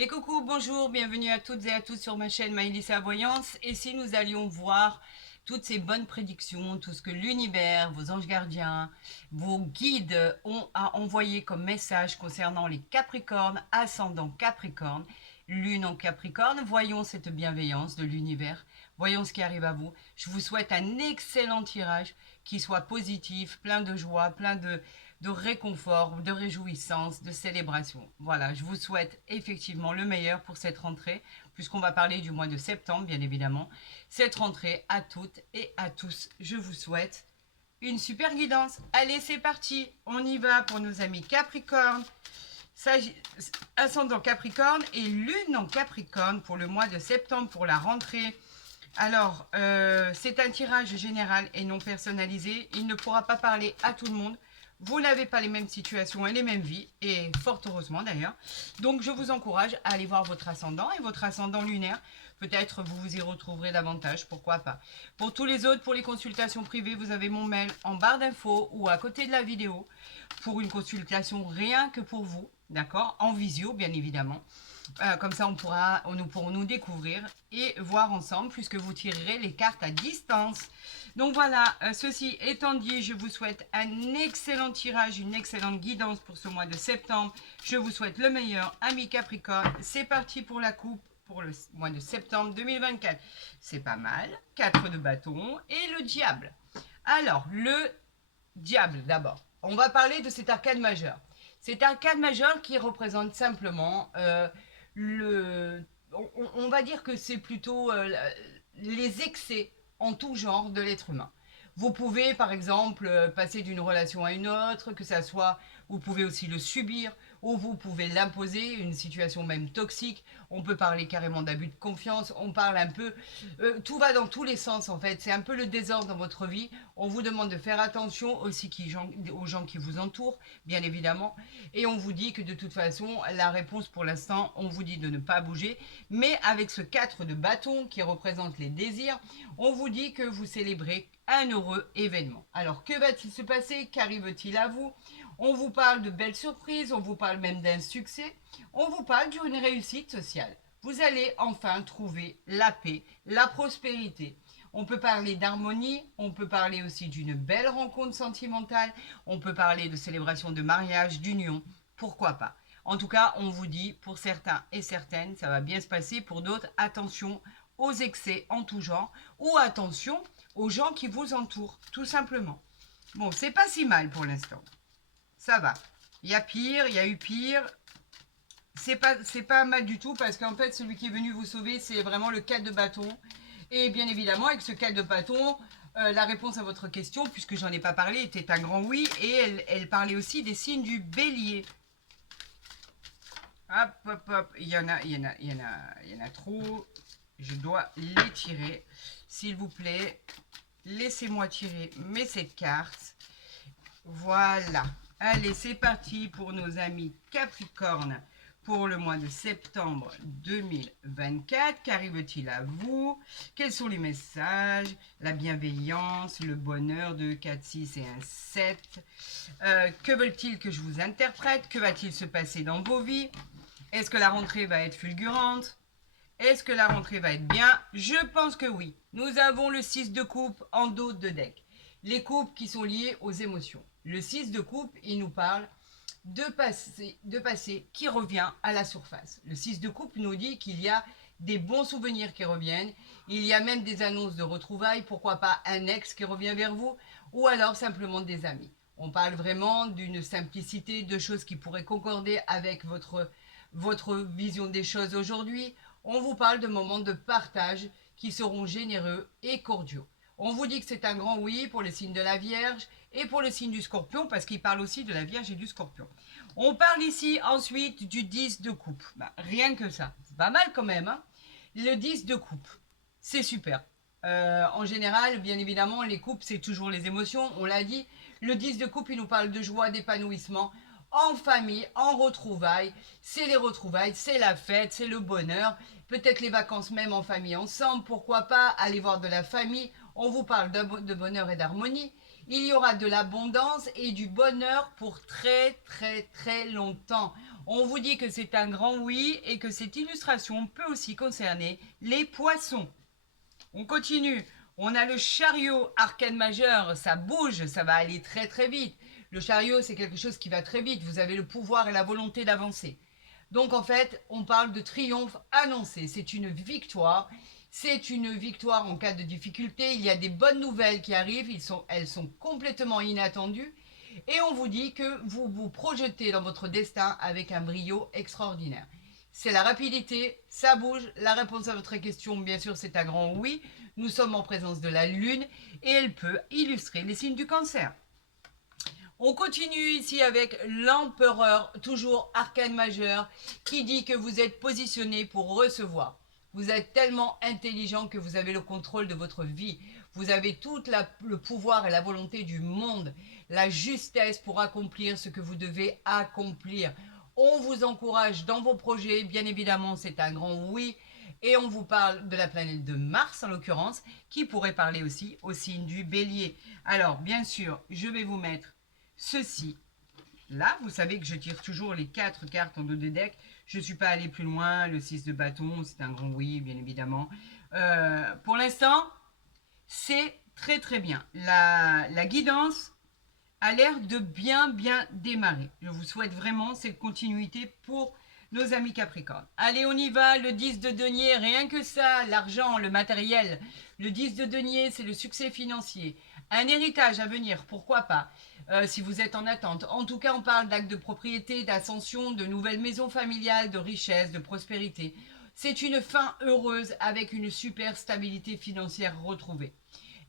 Et coucou, bonjour, bienvenue à toutes et à tous sur ma chaîne Maëlys Voyance. Et si nous allions voir toutes ces bonnes prédictions, tout ce que l'univers, vos anges gardiens, vos guides ont à envoyer comme message concernant les Capricornes, ascendant Capricorne, lune en Capricorne, voyons cette bienveillance de l'univers, voyons ce qui arrive à vous. Je vous souhaite un excellent tirage qui soit positif, plein de joie, plein de réconfort, de réjouissance, de célébration. Voilà, je vous souhaite effectivement le meilleur pour cette rentrée, puisqu'on va parler du mois de septembre, bien évidemment. Cette rentrée à toutes et à tous, je vous souhaite une super guidance. Allez, c'est parti, on y va pour nos amis Capricorne, ascendant Capricorne et lune en Capricorne pour le mois de septembre, pour la rentrée. Alors, c'est un tirage général et non personnalisé. Il ne pourra pas parler à tout le monde. Vous n'avez pas les mêmes situations et les mêmes vies, et fort heureusement d'ailleurs. Donc je vous encourage à aller voir votre ascendant et votre ascendant lunaire. Peut-être vous vous y retrouverez davantage, pourquoi pas. Pour tous les autres, pour les consultations privées, vous avez mon mail en barre d'infos ou à côté de la vidéo pour une consultation rien que pour vous, d'accord? En visio, bien évidemment. Comme ça, nous pourrons nous découvrir et voir ensemble, puisque vous tirerez les cartes à distance. Donc voilà, ceci étant dit, je vous souhaite un excellent tirage, une excellente guidance pour ce mois de septembre. Je vous souhaite le meilleur, amis Capricorne. C'est parti pour la coupe pour le mois de septembre 2024. C'est pas mal, 4 de bâton et le diable. Alors, le diable d'abord. On va parler de cet arcade majeur. Cet arcade majeur qui représente simplement on va dire que c'est plutôt les excès en tout genre de l'être humain. Vous pouvez par exemple passer d'une relation à une autre, que ça soit, vous pouvez aussi le subir, ou vous pouvez l'imposer, une situation même toxique. On peut parler carrément d'abus de confiance, on parle un peu, tout va dans tous les sens en fait, c'est un peu le désordre dans votre vie. On vous demande de faire attention aussi aux gens qui vous entourent, bien évidemment, et on vous dit que de toute façon, la réponse pour l'instant, on vous dit de ne pas bouger, mais avec ce 4 de bâton qui représente les désirs, on vous dit que vous célébrez un heureux événement. Alors que va-t-il se passer? Qu'arrive-t-il à vous? On vous parle de belles surprises, on vous parle même d'un succès, on vous parle d'une réussite sociale. Vous allez enfin trouver la paix, la prospérité. On peut parler d'harmonie, on peut parler aussi d'une belle rencontre sentimentale, on peut parler de célébration de mariage, d'union, pourquoi pas. En tout cas, on vous dit, pour certains et certaines, ça va bien se passer, pour d'autres, attention aux excès en tout genre, ou attention aux gens qui vous entourent, tout simplement. Bon, c'est pas si mal pour l'instant. Ça va. Il y a pire, il y a eu pire. C'est pas mal du tout parce qu'en fait, celui qui est venu vous sauver, c'est vraiment le 4 de bâton. Et bien évidemment, avec ce 4 de bâton, la réponse à votre question, puisque j'en ai pas parlé, était un grand oui. Et elle parlait aussi des signes du bélier. Hop, hop, hop. Il y en a trop. Je dois les tirer. S'il vous plaît, laissez-moi tirer mes 7 cartes. Voilà. Allez, c'est parti pour nos amis Capricorne pour le mois de septembre 2024. Qu'arrive-t-il à vous? Quels sont les messages? La bienveillance, le bonheur de 4, 6 et un 7. Que veulent-ils que je vous interprète? Que va-t-il se passer dans vos vies? Est-ce que la rentrée va être fulgurante? Est-ce que la rentrée va être bien? Je pense que oui. Nous avons le 6 de coupe en dos de deck. Les coupes qui sont liées aux émotions. Le 6 de coupe, il nous parle de passé qui revient à la surface. Le 6 de coupe nous dit qu'il y a des bons souvenirs qui reviennent. Il y a même des annonces de retrouvailles. Pourquoi pas un ex qui revient vers vous? Ou alors simplement des amis. On parle vraiment d'une simplicité, de choses qui pourraient concorder avec votre vision des choses aujourd'hui. On vous parle de moments de partage qui seront généreux et cordiaux. On vous dit que c'est un grand oui pour le signe de la Vierge et pour le signe du Scorpion, parce qu'il parle aussi de la Vierge et du Scorpion. On parle ici ensuite du 10 de coupe. Rien que ça, c'est pas mal quand même. Hein, le 10 de coupe, c'est super. En général, bien évidemment, les coupes, c'est toujours les émotions, on l'a dit. Le 10 de coupe, il nous parle de joie, d'épanouissement, en famille, en retrouvailles. C'est les retrouvailles, c'est la fête, c'est le bonheur. Peut-être les vacances même en famille ensemble, pourquoi pas aller voir de la famille. On vous parle de bonheur et d'harmonie. Il y aura de l'abondance et du bonheur pour très très très longtemps. On vous dit que c'est un grand oui et que cette illustration peut aussi concerner les poissons. On continue. On a le chariot arcane majeur, ça bouge, ça va aller très très vite. Le chariot, c'est quelque chose qui va très vite. Vous avez le pouvoir et la volonté d'avancer. Donc en fait, on parle de triomphe annoncé. C'est une victoire. C'est une victoire en cas de difficulté. Il y a des bonnes nouvelles qui arrivent. Elles sont complètement inattendues. Et on vous dit que vous vous projetez dans votre destin avec un brio extraordinaire. C'est la rapidité, ça bouge. La réponse à votre question, bien sûr, c'est un grand oui. Nous sommes en présence de la Lune et elle peut illustrer les signes du cancer. On continue ici avec l'empereur, toujours arcane majeur, qui dit que vous êtes positionné pour recevoir. Vous êtes tellement intelligent que vous avez le contrôle de votre vie. Vous avez tout le pouvoir et la volonté du monde, la justesse pour accomplir ce que vous devez accomplir. On vous encourage dans vos projets, bien évidemment, c'est un grand oui. Et on vous parle de la planète de Mars, en l'occurrence, qui pourrait parler aussi au signe du Bélier. Alors, bien sûr, je vais vous mettre ceci. Là, vous savez que je tire toujours les 4 cartes en dos de deck. Je ne suis pas allé plus loin. Le 6 de bâton, c'est un grand oui, bien évidemment. Pour l'instant, c'est très très bien. La guidance a l'air de bien démarrer. Je vous souhaite vraiment cette continuité pour nos amis Capricorne. Allez, on y va. Le 10 de denier, rien que ça, l'argent, le matériel. Le 10 de denier, c'est le succès financier. Un héritage à venir, pourquoi pas, si vous êtes en attente. En tout cas, on parle d'actes de propriété, d'ascension, de nouvelles maisons familiales, de richesse, de prospérité. C'est une fin heureuse avec une super stabilité financière retrouvée.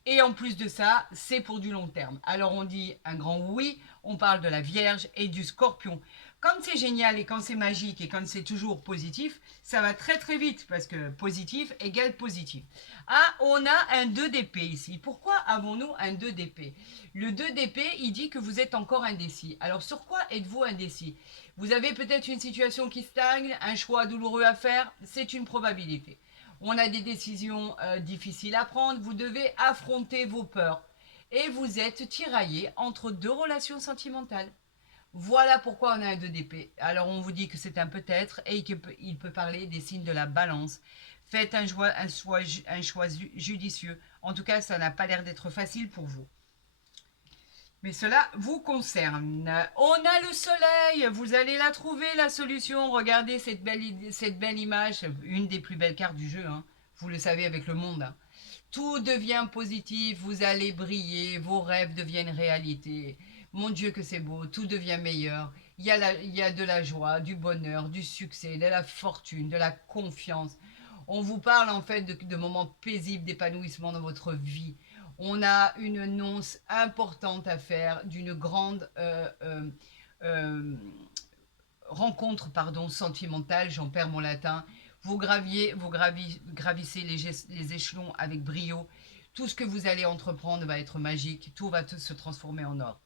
Et en plus de ça, c'est pour du long terme. Alors on dit un grand oui, on parle de la Vierge et du Scorpion. Quand c'est génial et quand c'est magique et quand c'est toujours positif, ça va très très vite parce que positif égale positif. Ah, on a un 2 d'épée ici. Pourquoi avons-nous un 2 d'épée? Le 2 d'épée, il dit que vous êtes encore indécis. Alors sur quoi êtes-vous indécis? Vous avez peut-être une situation qui stagne, un choix douloureux à faire, c'est une probabilité. On a des décisions difficiles à prendre, vous devez affronter vos peurs. Et vous êtes tiraillé entre deux relations sentimentales. Voilà pourquoi on a un 2 d'épée. Alors on vous dit que c'est un peut-être et qu'il peut parler des signes de la balance. Faites un choix judicieux. En tout cas, ça n'a pas l'air d'être facile pour vous. Mais cela vous concerne. On a le soleil, vous allez la trouver la solution. Regardez cette belle image, une des plus belles cartes du jeu, hein. Vous le savez avec le monde. Hein. Tout devient positif, vous allez briller, vos rêves deviennent réalité. Mon Dieu que c'est beau, tout devient meilleur. Il y a de la joie, du bonheur, du succès, de la fortune, de la confiance. On vous parle en fait de moments paisibles d'épanouissement dans votre vie. On a une annonce importante à faire d'une grande euh, rencontre sentimentale, j'en perds mon latin. Vous gravissez les échelons avec brio. Tout ce que vous allez entreprendre va être magique, tout va se transformer en or.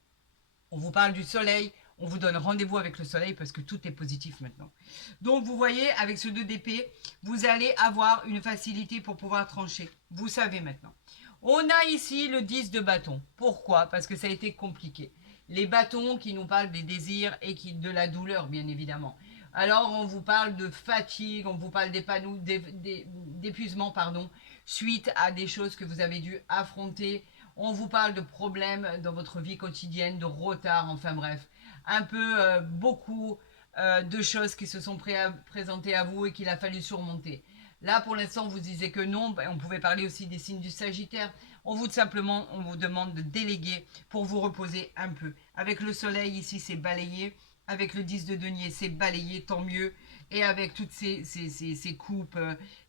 On vous parle du soleil, on vous donne rendez-vous avec le soleil parce que tout est positif maintenant. Donc vous voyez, avec ce 2 d'épée, vous allez avoir une facilité pour pouvoir trancher. Vous savez maintenant. On a ici le 10 de bâton. Pourquoi? Parce que ça a été compliqué. Les bâtons qui nous parlent des désirs et de la douleur, bien évidemment. Alors, on vous parle de fatigue, on vous parle d'épuisement, suite à des choses que vous avez dû affronter. On vous parle de problèmes dans votre vie quotidienne, de retard, enfin bref. Un peu, beaucoup de choses qui se sont présentées à vous et qu'il a fallu surmonter. Là, pour l'instant, vous disiez que non. On pouvait parler aussi des signes du Sagittaire. On vous demande de déléguer pour vous reposer un peu. Avec le soleil ici, c'est balayé. Avec le 10 de denier, c'est balayé, tant mieux. Et avec toutes ces coupes,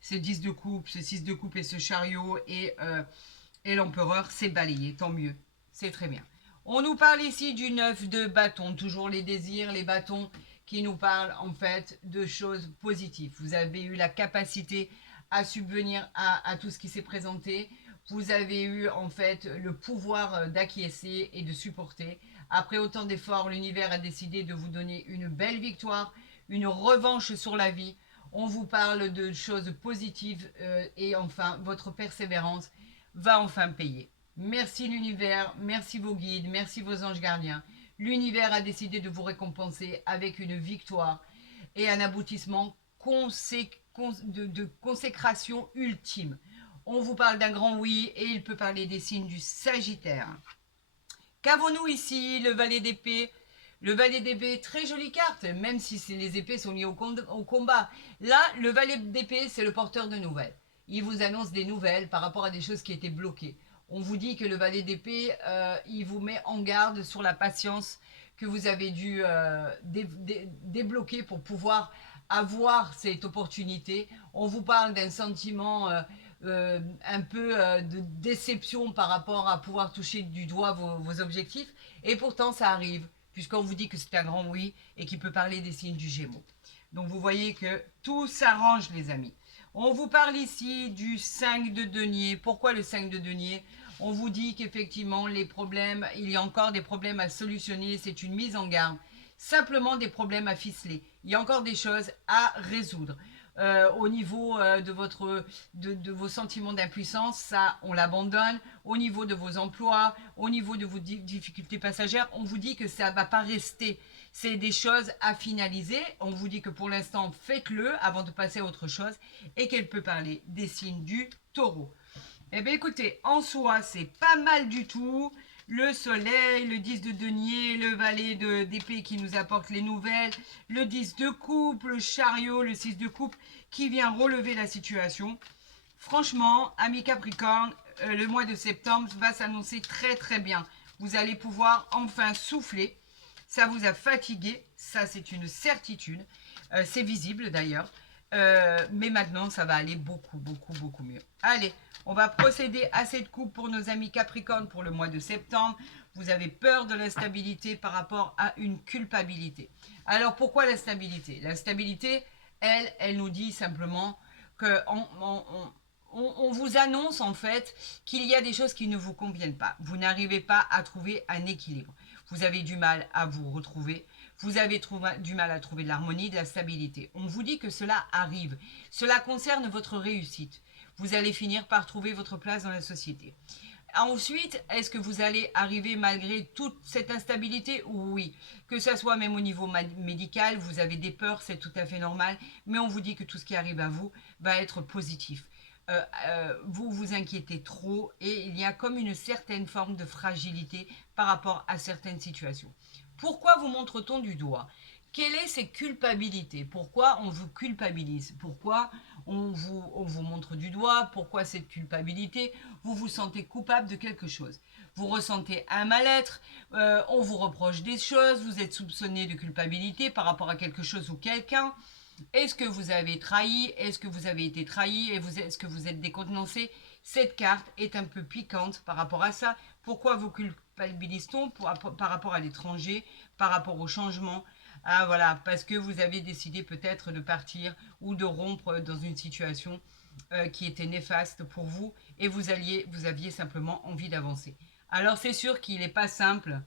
ces 10 de coupe, ce 6 de coupe et ce chariot et l'empereur, c'est balayé, tant mieux. C'est très bien. On nous parle ici du 9 de bâton. Toujours les désirs, les bâtons qui nous parlent en fait de choses positives. Vous avez eu la capacité à subvenir à tout ce qui s'est présenté. Vous avez eu en fait le pouvoir d'acquiescer et de supporter. Après autant d'efforts, l'univers a décidé de vous donner une belle victoire, une revanche sur la vie. On vous parle de choses positives et enfin, votre persévérance va enfin payer. Merci l'univers, merci vos guides, merci vos anges gardiens. L'univers a décidé de vous récompenser avec une victoire et un aboutissement de consécration ultime. On vous parle d'un grand oui et il peut parler des signes du Sagittaire. Qu'avons-nous ici? Le valet d'épée. Le valet d'épée, très jolie carte, même si les épées sont liées au combat. Là, le valet d'épée, c'est le porteur de nouvelles. Il vous annonce des nouvelles par rapport à des choses qui étaient bloquées. On vous dit que le valet d'épée, il vous met en garde sur la patience que vous avez dû débloquer pour pouvoir avoir cette opportunité. On vous parle d'un sentiment un peu de déception par rapport à pouvoir toucher du doigt vos objectifs. Et pourtant, ça arrive, puisqu'on vous dit que c'est un grand oui et qu'il peut parler des signes du Gémeaux. Donc vous voyez que tout s'arrange, les amis. On vous parle ici du 5 de denier. Pourquoi le 5 de denier? On vous dit qu'effectivement, les problèmes, il y a encore des problèmes à solutionner. C'est une mise en garde. Simplement des problèmes à ficeler. Il y a encore des choses à résoudre. Au niveau de vos sentiments d'impuissance, ça, on l'abandonne. Au niveau de vos emplois, au niveau de vos difficultés passagères, on vous dit que ça ne va pas rester. C'est des choses à finaliser. On vous dit que pour l'instant, faites-le avant de passer à autre chose et qu'elle peut parler des signes du taureau. Eh bien, écoutez, en soi, c'est pas mal du tout. Le soleil, le 10 de denier, le valet d'épée qui nous apporte les nouvelles, le 10 de coupe, le chariot, le 6 de coupe qui vient relever la situation. Franchement, amis Capricorne, le mois de septembre va s'annoncer très très bien. Vous allez pouvoir enfin souffler. Ça vous a fatigué, ça c'est une certitude. C'est visible d'ailleurs. Mais maintenant, ça va aller beaucoup, beaucoup, beaucoup mieux. Allez, on va procéder à cette coupe pour nos amis Capricorne pour le mois de septembre. Vous avez peur de l'instabilité par rapport à une culpabilité. Alors, pourquoi l'instabilité? L'instabilité, elle nous dit simplement qu'on vous annonce en fait qu'il y a des choses qui ne vous conviennent pas. Vous n'arrivez pas à trouver un équilibre. Vous avez du mal à vous retrouver. Vous avez du mal à trouver de l'harmonie, de la stabilité. On vous dit que cela arrive. Cela concerne votre réussite. Vous allez finir par trouver votre place dans la société. Ensuite, est-ce que vous allez arriver malgré toute cette instabilité? Oui. Que ce soit même au niveau médical, vous avez des peurs, c'est tout à fait normal. Mais on vous dit que tout ce qui arrive à vous va être positif. Vous vous inquiétez trop et il y a comme une certaine forme de fragilité par rapport à certaines situations. Pourquoi vous montre-t-on du doigt? Quelle est cette culpabilité? Pourquoi on vous culpabilise? Pourquoi on vous montre du doigt? Pourquoi cette culpabilité? Vous vous sentez coupable de quelque chose. Vous ressentez un mal-être, on vous reproche des choses, vous êtes soupçonné de culpabilité par rapport à quelque chose ou quelqu'un. Est-ce que vous avez trahi? Est-ce que vous avez été trahi? Est-ce que vous êtes décontenancé? Cette carte est un peu piquante par rapport à ça. Pourquoi vous culpabilise-t-on par rapport à l'étranger, par rapport au changement? Ah voilà, parce que vous avez décidé peut-être de partir ou de rompre dans une situation qui était néfaste pour vous et vous aviez simplement envie d'avancer. Alors c'est sûr qu'il n'est pas simple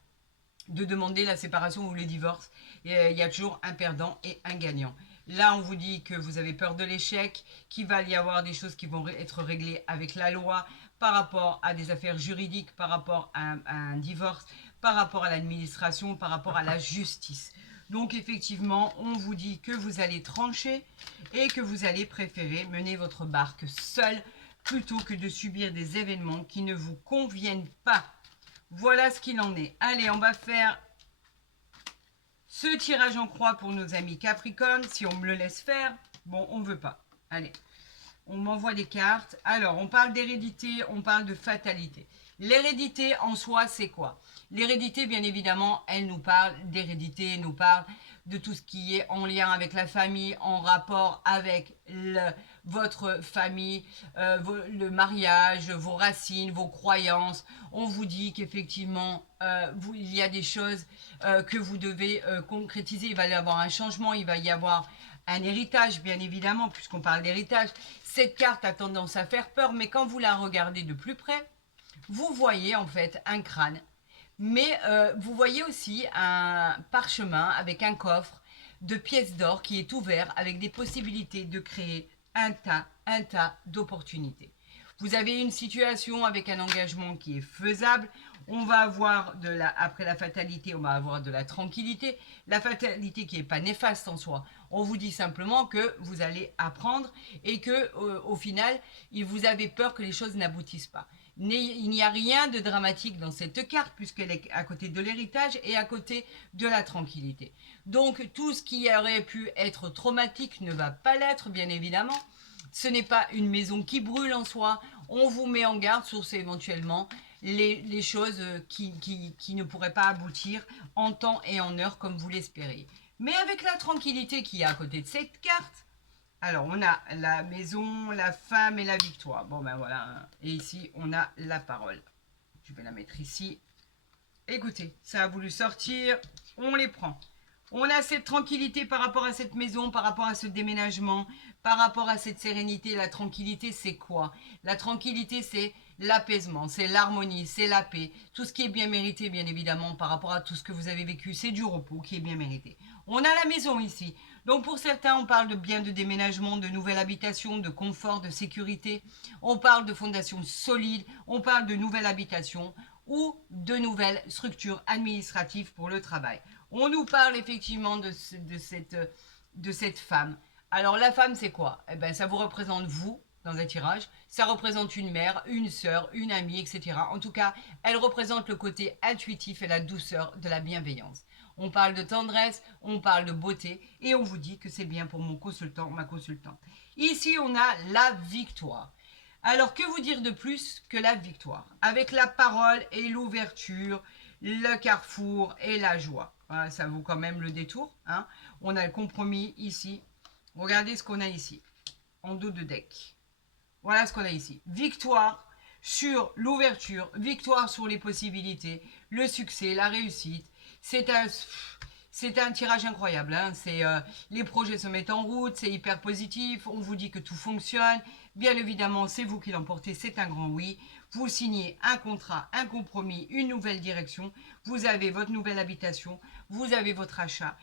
de demander la séparation ou le divorce. Il y a toujours un perdant et un gagnant. Là, on vous dit que vous avez peur de l'échec, qu'il va y avoir des choses qui vont être réglées avec la loi par rapport à des affaires juridiques, par rapport à un divorce, par rapport à l'administration, par rapport à la justice. Donc effectivement, on vous dit que vous allez trancher et que vous allez préférer mener votre barque seul plutôt que de subir des événements qui ne vous conviennent pas. Voilà ce qu'il en est. Allez, on va faire ce tirage en croix pour nos amis Capricorne, si on me le laisse faire. Bon, on ne veut pas. Allez, on m'envoie des cartes. Alors, on parle d'hérédité, on parle de fatalité. L'hérédité en soi, c'est quoi? L'hérédité, bien évidemment, elle nous parle d'hérédité, nous parle de tout ce qui est en lien avec la famille, en rapport avec votre famille, le mariage, vos racines, vos croyances. On vous dit qu'effectivement, il y a des choses que vous devez concrétiser. Il va y avoir un changement, il va y avoir un héritage, bien évidemment, puisqu'on parle d'héritage. Cette carte a tendance à faire peur, mais quand vous la regardez de plus près, vous voyez en fait un crâne. Mais vous voyez aussi un parchemin avec un coffre de pièces d'or qui est ouvert avec des possibilités de créer un tas d'opportunités. Vous avez une situation avec un engagement qui est faisable. On va avoir après la fatalité, on va avoir de la tranquillité. La fatalité qui n'est pas néfaste en soi. On vous dit simplement que vous allez apprendre et que au final, vous avez peur que les choses n'aboutissent pas. Il n'y a rien de dramatique dans cette carte puisqu'elle est à côté de l'héritage et à côté de la tranquillité. Donc tout ce qui aurait pu être traumatique ne va pas l'être, bien évidemment. Ce n'est pas une maison qui brûle en soi. On vous met en garde sur éventuellement les choses qui ne pourraient pas aboutir en temps et en heure comme vous l'espérez. Mais avec la tranquillité qu'il y a à côté de cette carte, alors on a la maison, la femme et la victoire. Bon ben voilà. Et ici on a la parole. Je vais la mettre ici. Écoutez, ça a voulu sortir, on les prend. On a cette tranquillité par rapport à cette maison, par rapport à ce déménagement, par rapport à cette sérénité. La tranquillité, c'est quoi? La tranquillité, c'est l'apaisement, c'est l'harmonie, c'est la paix. Tout ce qui est bien mérité, bien évidemment, par rapport à tout ce que vous avez vécu, c'est du repos qui est bien mérité. On a la maison ici. Donc pour certains, on parle de bien de déménagement, de nouvelle habitation, de confort, de sécurité. On parle de fondations solides, on parle de nouvelle habitation ou de nouvelles structures administratives pour le travail. On nous parle effectivement de cette femme. Alors la femme, c'est quoi? Eh bien, ça vous représente vous dans un tirage. Ça représente une mère, une sœur, une amie, etc. En tout cas, elle représente le côté intuitif et la douceur de la bienveillance. On parle de tendresse, on parle de beauté et on vous dit que c'est bien pour mon consultant, ma consultante. Ici, on a la victoire. Alors, que vous dire de plus que la victoire? Avec la parole et l'ouverture, le carrefour et la joie. Voilà, ça vaut quand même le détour. Hein. On a le compromis ici. Regardez ce qu'on a ici, en dos de deck. Voilà ce qu'on a ici. Victoire sur l'ouverture, victoire sur les possibilités, le succès, la réussite. C'est un tirage incroyable. Hein. Les projets se mettent en route, c'est hyper positif. On vous dit que tout fonctionne. Bien évidemment, c'est vous qui l'emportez, c'est un grand oui. Vous signez un contrat, un compromis, une nouvelle direction. Vous avez votre nouvelle habitation, vous avez votre achat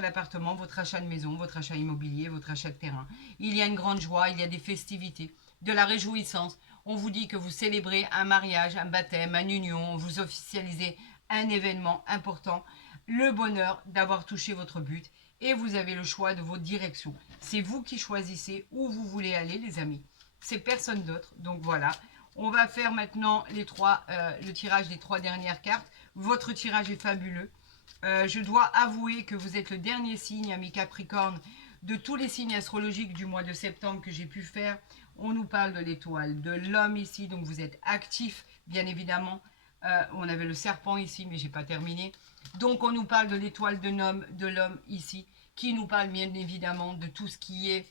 d'appartement, votre achat de maison, votre achat immobilier, votre achat de terrain. Il y a une grande joie, il y a des festivités, de la réjouissance. On vous dit que vous célébrez un mariage, un baptême, une union, vous officialisez un événement important, le bonheur d'avoir touché votre but et vous avez le choix de votre direction. C'est vous qui choisissez où vous voulez aller, les amis. C'est personne d'autre. Donc voilà. On va faire maintenant le tirage des 3 dernières cartes. Votre tirage est fabuleux. Je dois avouer que vous êtes le dernier signe, ami Capricorne, de tous les signes astrologiques du mois de septembre que j'ai pu faire. On nous parle de l'étoile de l'homme ici, donc vous êtes actif, bien évidemment. On avait le serpent ici, mais je n'ai pas terminé. Donc on nous parle de l'étoile de l'homme ici, qui nous parle bien évidemment de tout ce qui est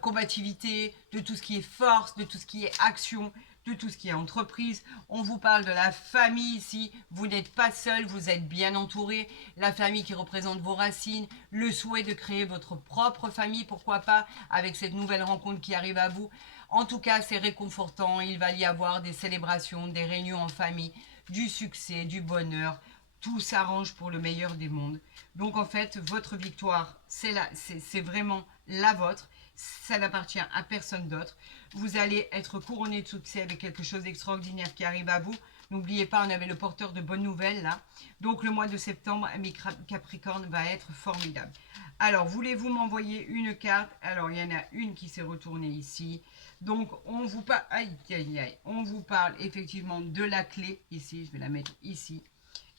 combativité, de tout ce qui est force, de tout ce qui est action, de tout ce qui est entreprise. On vous parle de la famille ici. Vous n'êtes pas seul, vous êtes bien entouré. La famille qui représente vos racines, le souhait de créer votre propre famille, pourquoi pas, avec cette nouvelle rencontre qui arrive à vous. En tout cas, c'est réconfortant. Il va y avoir des célébrations, des réunions en famille, du succès, du bonheur. Tout s'arrange pour le meilleur des mondes. Donc en fait, votre victoire, c'est vraiment la vôtre. Ça n'appartient à personne d'autre. Vous allez être couronné de succès avec quelque chose d'extraordinaire qui arrive à vous. N'oubliez pas, on avait le porteur de bonnes nouvelles là. Donc le mois de septembre, ami Capricorne va être formidable. Alors, voulez-vous m'envoyer une carte? Alors, il y en a une qui s'est retournée ici. Donc, on vous parle, on vous parle effectivement de la clé ici. Je vais la mettre ici.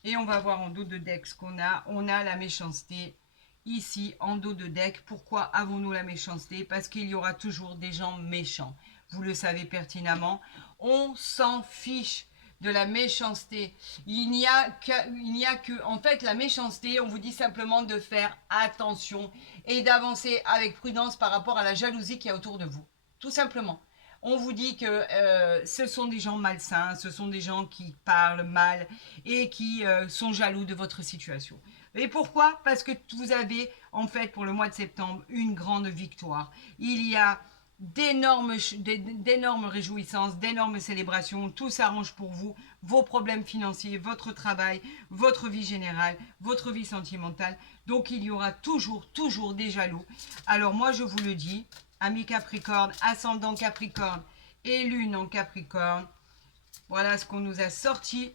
Et on va voir en dos de deck ce qu'on a. On a la méchanceté ici en dos de deck. Pourquoi avons-nous la méchanceté? Parce qu'il y aura toujours des gens méchants. Vous le savez pertinemment. On s'en fiche de la méchanceté. Il n'y a que, en fait, la méchanceté, on vous dit simplement de faire attention et d'avancer avec prudence par rapport à la jalousie qui est autour de vous. Tout simplement. On vous dit que ce sont des gens malsains, ce sont des gens qui parlent mal et qui sont jaloux de votre situation. Et pourquoi? Parce que vous avez, en fait, pour le mois de septembre, une grande victoire. Il y a d'énormes réjouissances, d'énormes célébrations. Tout s'arrange pour vous, vos problèmes financiers, votre travail, votre vie générale, votre vie sentimentale. Donc, il y aura toujours des jaloux. Alors, moi, je vous le dis, amis Capricorne, ascendant Capricorne, et Lune en Capricorne. Voilà ce qu'on nous a sorti.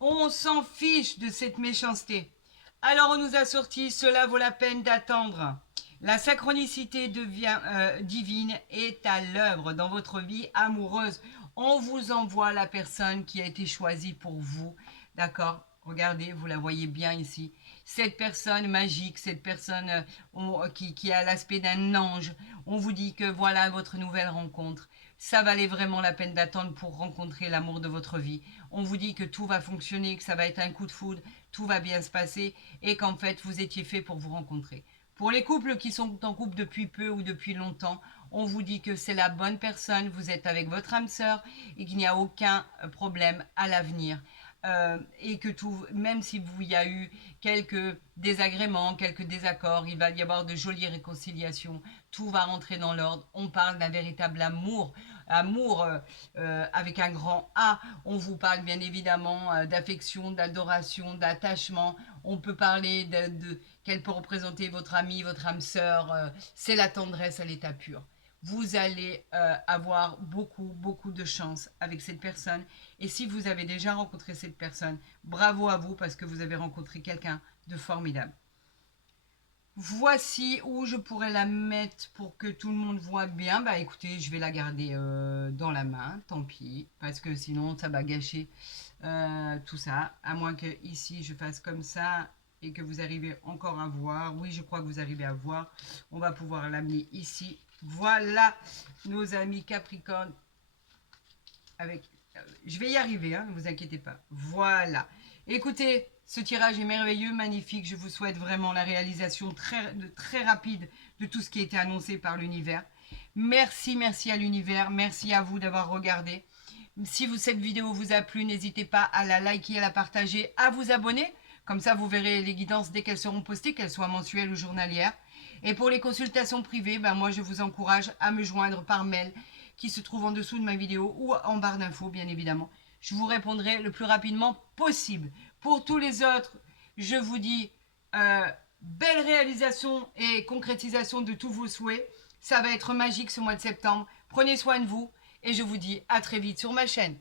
On s'en fiche de cette méchanceté. Alors on nous a sorti, cela vaut la peine d'attendre. La synchronicité divine est à l'œuvre dans votre vie amoureuse. On vous envoie la personne qui a été choisie pour vous. D'accord? Regardez, vous la voyez bien ici. Cette personne magique, cette personne qui a l'aspect d'un ange. On vous dit que voilà votre nouvelle rencontre. Ça valait vraiment la peine d'attendre pour rencontrer l'amour de votre vie. On vous dit que tout va fonctionner, que ça va être un coup de foudre, tout va bien se passer et qu'en fait vous étiez fait pour vous rencontrer. Pour les couples qui sont en couple depuis peu ou depuis longtemps, on vous dit que c'est la bonne personne, vous êtes avec votre âme sœur et qu'il n'y a aucun problème à l'avenir. Et que tout, même si il y a eu quelques désagréments, quelques désaccords, il va y avoir de jolies réconciliations, tout va rentrer dans l'ordre. On parle d'un véritable amour, avec un grand A. On vous parle bien évidemment d'affection, d'adoration, d'attachement. On peut parler qu'elle peut représenter votre ami, votre âme sœur. C'est la tendresse à l'état pur. Vous allez avoir beaucoup de chance avec cette personne. Et si vous avez déjà rencontré cette personne, bravo à vous parce que vous avez rencontré quelqu'un de formidable. Voici où je pourrais la mettre pour que tout le monde voit bien. Bah écoutez, je vais la garder dans la main, tant pis, parce que sinon ça va gâcher tout ça. À moins que ici je fasse comme ça et que vous arrivez encore à voir. Oui, je crois que vous arrivez à voir. On va pouvoir l'amener ici. Voilà nos amis Capricorne. Je vais y arriver, hein, ne vous inquiétez pas. Voilà. Écoutez, ce tirage est merveilleux, magnifique. Je vous souhaite vraiment la réalisation très rapide de tout ce qui a été annoncé par l'univers. Merci à l'univers. Merci à vous d'avoir regardé. Si cette vidéo vous a plu, n'hésitez pas à la liker, à la partager, à vous abonner. Comme ça, vous verrez les guidances dès qu'elles seront postées, qu'elles soient mensuelles ou journalières. Et pour les consultations privées, moi, je vous encourage à me joindre par mail qui se trouve en dessous de ma vidéo ou en barre d'infos, bien évidemment. Je vous répondrai le plus rapidement possible. Pour tous les autres, je vous dis belle réalisation et concrétisation de tous vos souhaits. Ça va être magique ce mois de septembre. Prenez soin de vous et je vous dis à très vite sur ma chaîne.